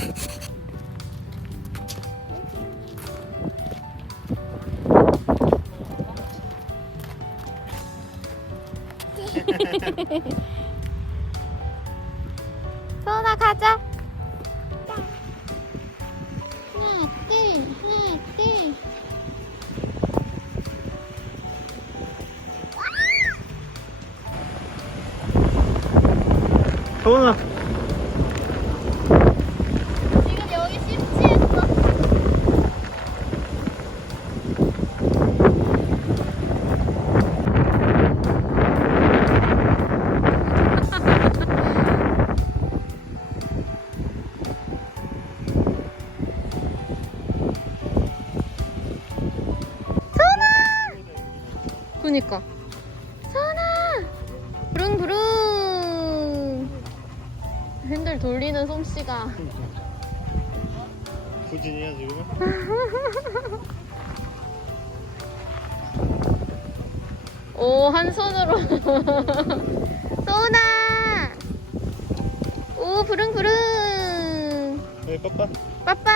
소은아 가자. 하나, 둘, 하나, 둘. 소은 그니까. 선아! 부릉부릉! 핸들 돌리는 솜씨가. 부진이야 지금? 오, 한 손으로. 소나! 오, 부릉부릉! 여기 빠빠 빠빠!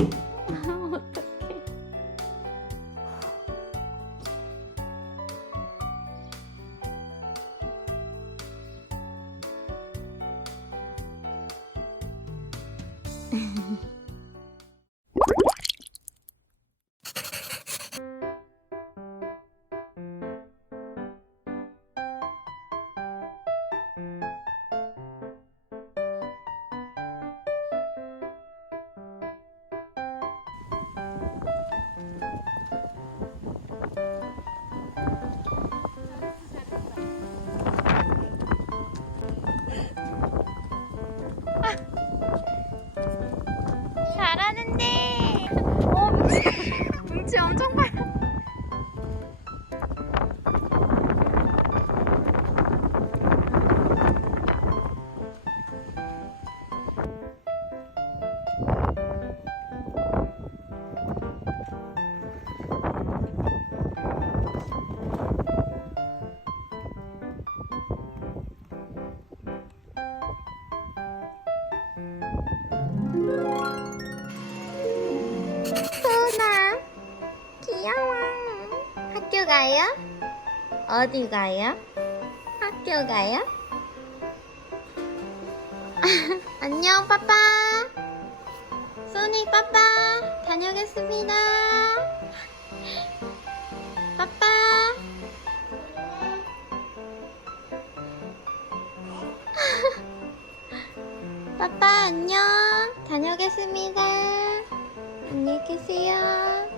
어 잘 가요? 어디 가요? 학교 가요? 안녕 빠빠. 소니 빠빠 다녀오겠습니다. 빠빠. 빠빠 안녕. 다녀오겠습니다. 안녕히 계세요.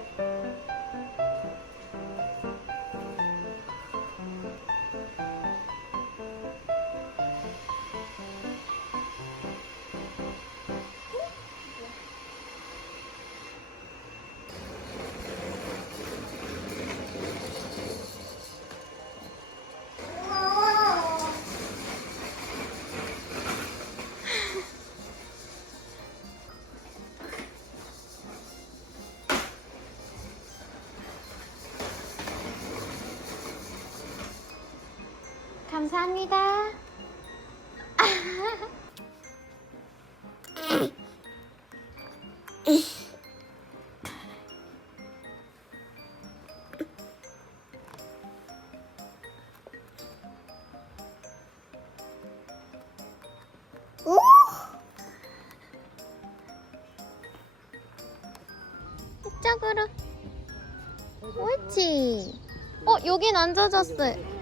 감사합니다. 이쪽으로. 옳지. 어, 여긴 안 젖었어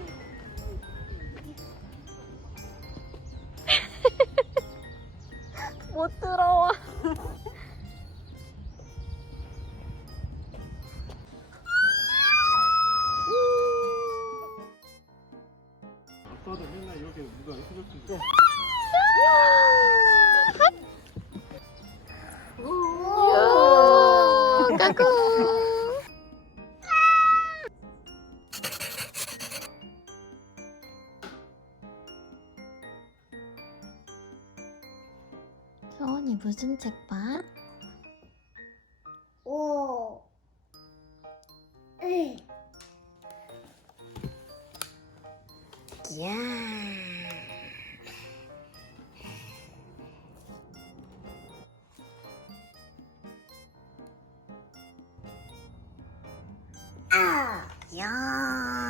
까꿍. 서원이 무슨 책 봐? 오. 야. 응.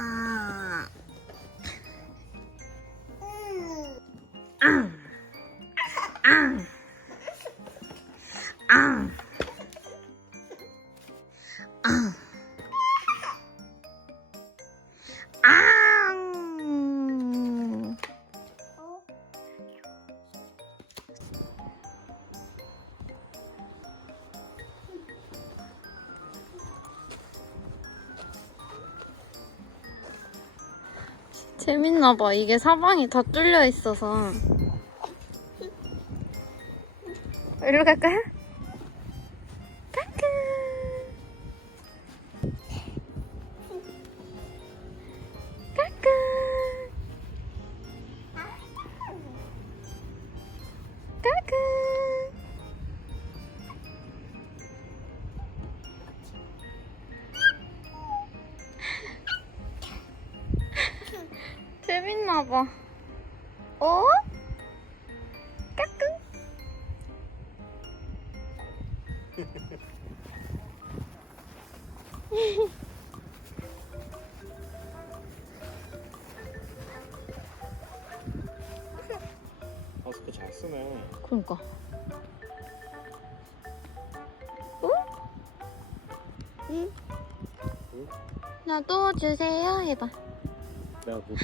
재밌나 봐. 이게 사방이 다 뚫려 있어서. 일로 갈까요? 재밌나 봐. 어? 까꿍. 마스크 잘 쓰네. 그러니까. 어? 응? 나도 주세요 해봐. 내가 뭐